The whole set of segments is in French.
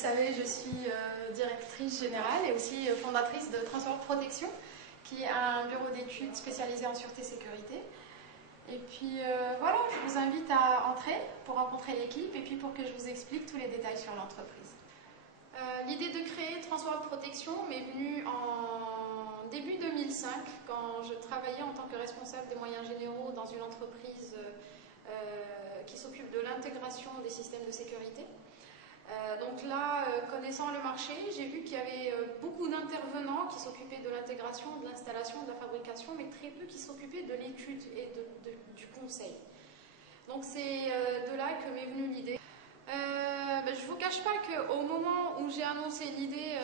savez, je suis directrice générale et aussi fondatrice de Transport Protection, qui est un bureau d'études spécialisé en sûreté et sécurité. Et puis voilà, je vous invite à entrer pour rencontrer l'équipe et puis pour que je vous explique tous les détails sur l'entreprise. L'idée de créer Transport Protection m'est venue en début 2005, quand je travaillais en tant que responsable des moyens généraux dans une entreprise qui s'occupe de l'intégration des systèmes de sécurité. Donc là, connaissant le marché, j'ai vu qu'il y avait beaucoup d'intervenants qui s'occupaient de l'intégration, de l'installation, de la fabrication, mais très peu qui s'occupaient de l'étude et du conseil. Donc c'est de là que m'est venue l'idée. Je ne vous cache pas qu'au moment où j'ai annoncé l'idée,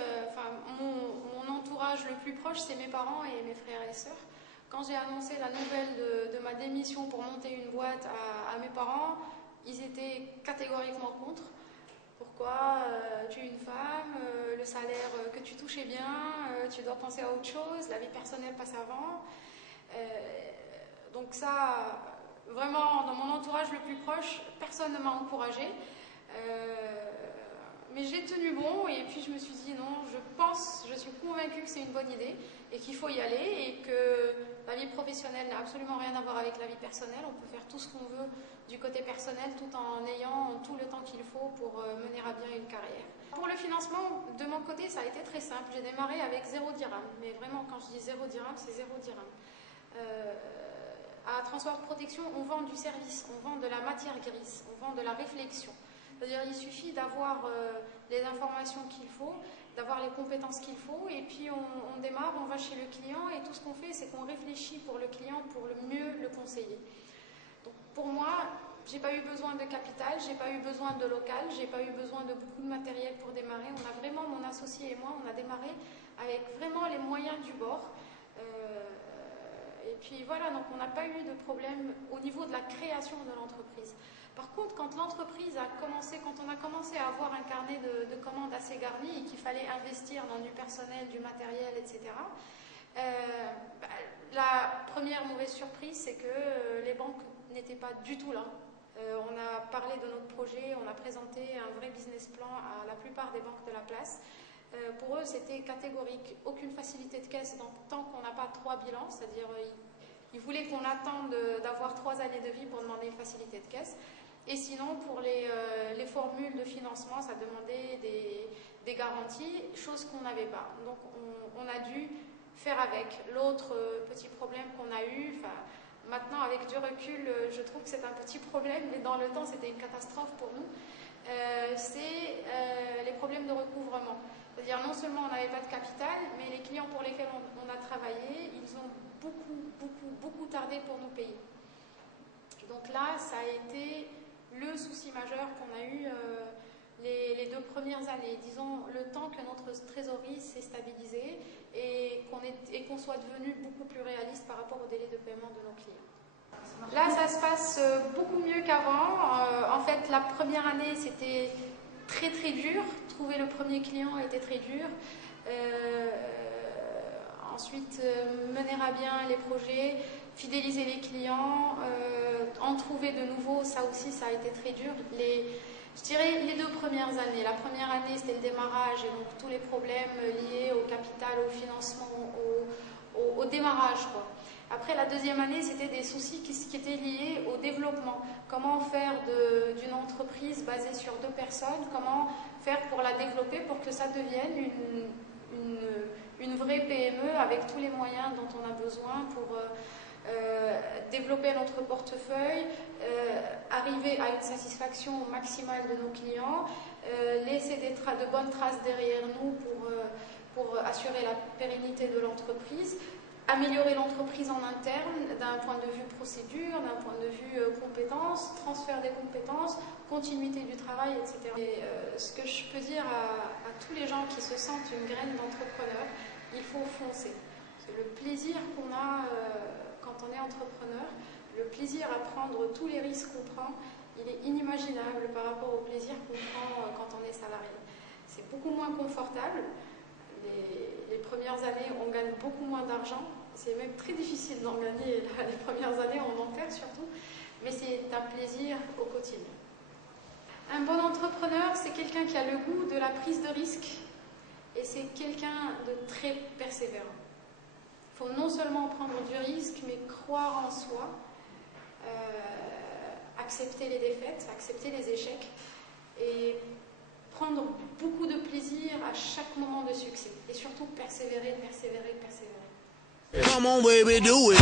mon entourage le plus proche, c'est mes parents et mes frères et sœurs. Quand j'ai annoncé la nouvelle de ma démission pour monter une boîte à mes parents, ils étaient catégoriquement contre. Pourquoi tu es une femme, le salaire que tu touchais bien, tu dois penser à autre chose, la vie personnelle passe avant. Donc ça, vraiment, dans mon entourage le plus proche, personne ne m'a encouragée. Mais j'ai tenu bon et puis je me suis dit non, je suis convaincue que c'est une bonne idée et qu'il faut y aller et que la vie professionnelle n'a absolument rien à voir avec la vie personnelle. On peut faire tout ce qu'on veut du côté personnel tout en ayant tout le temps qu'il faut pour mener à bien une carrière. Pour le financement, de mon côté, ça a été très simple. J'ai démarré avec 0 dirham. Mais vraiment, quand je dis 0 dirham, c'est 0 dirham. À Transport Protection, on vend du service, on vend de la matière grise, on vend de la réflexion. C'est-à-dire il suffit d'avoir les informations qu'il faut, d'avoir les compétences qu'il faut, et puis on démarre, on va chez le client, et tout ce qu'on fait, c'est qu'on réfléchit pour le client pour le mieux le conseiller. Donc pour moi, j'ai pas eu besoin de capital, j'ai pas eu besoin de local, j'ai pas eu besoin de beaucoup de matériel pour démarrer. On a vraiment, mon associé et moi, on a démarré avec vraiment les moyens du bord. Et puis voilà, donc on n'a pas eu de problème au niveau de la création de l'entreprise. Par contre, quand l'entreprise a commencé, quand on a commencé à avoir un carnet de commandes assez garni et qu'il fallait investir dans du personnel, du matériel, etc., la première mauvaise surprise, c'est que les banques n'étaient pas du tout là. On a parlé de notre projet, on a présenté un vrai business plan à la plupart des banques de la place. Pour eux, c'était catégorique, aucune facilité de caisse tant qu'on n'a pas 3 bilans, c'est-à-dire ils voulaient qu'on attende d'avoir 3 années de vie pour demander une facilité de caisse. Et sinon, pour les formules de financement, ça demandait des garanties, chose qu'on n'avait pas. Donc on a dû faire avec. L'autre petit problème qu'on a eu, maintenant avec du recul, je trouve que c'est un petit problème, mais dans le temps c'était une catastrophe pour nous, c'est les problèmes de recouvrement. C'est-à-dire non seulement on n'avait pas de capital, mais les clients pour lesquels on a travaillé, ils ont beaucoup tardé pour nous payer. Donc là, ça a été le souci majeur qu'on a eu les 2 premières années. Disons, le temps que notre trésorerie s'est stabilisée et qu'on soit devenu beaucoup plus réaliste par rapport au délai de paiement de nos clients. Là, ça se passe beaucoup mieux qu'avant. En fait, la première année, c'était très dur. Trouver le premier client était très dur. Ensuite, mener à bien les projets, fidéliser les clients, en trouver de nouveaux, ça aussi, ça a été très dur. Je dirais les 2 premières années. La première année, c'était le démarrage et donc tous les problèmes liés au capital, au financement, au démarrage, quoi. Après, la deuxième année, c'était des soucis qui étaient liés au développement. Comment faire d'une entreprise basée sur 2 personnes, comment faire pour la développer, pour que ça devienne une vraie PME avec tous les moyens dont on a besoin pour développer notre portefeuille, arriver à une satisfaction maximale de nos clients, laisser de bonnes traces derrière nous pour assurer la pérennité de l'entreprise, améliorer l'entreprise en interne d'un point de vue procédure, d'un point de vue compétences, transfert des compétences, continuité du travail, etc. Et ce que je peux dire à tous les gens qui se sentent une graine d'entrepreneur, il faut foncer. Le plaisir qu'on a quand on est entrepreneur, le plaisir à prendre tous les risques qu'on prend, il est inimaginable par rapport au plaisir qu'on prend quand on est salarié. C'est beaucoup moins confortable. Les premières années, on gagne beaucoup moins d'argent. C'est même très difficile d'en gagner les premières années, on en perd surtout. Mais c'est un plaisir au quotidien. Un bon entrepreneur, c'est quelqu'un qui a le goût de la prise de risque et c'est quelqu'un de très persévérant. Il faut non seulement prendre du risque, mais croire en soi, accepter les défaites, accepter les échecs et prendre beaucoup de plaisir à chaque moment de succès. Et surtout persévérer, persévérer, persévérer. Come on, baby, do it.